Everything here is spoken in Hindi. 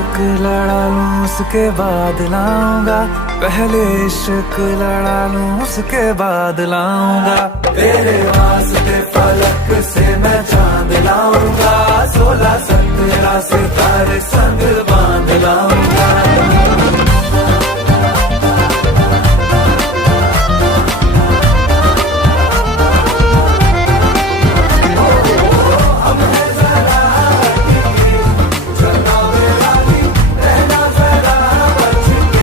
इश्क लड़ा लूं उसके बाद लाऊंगा, पहले इश्क लड़ा लूं उसके बाद लाऊंगा। तेरे वास्ते फलक से मैं चांद लाऊंगा, 16 17 सितारे संग बांध लाऊंगा।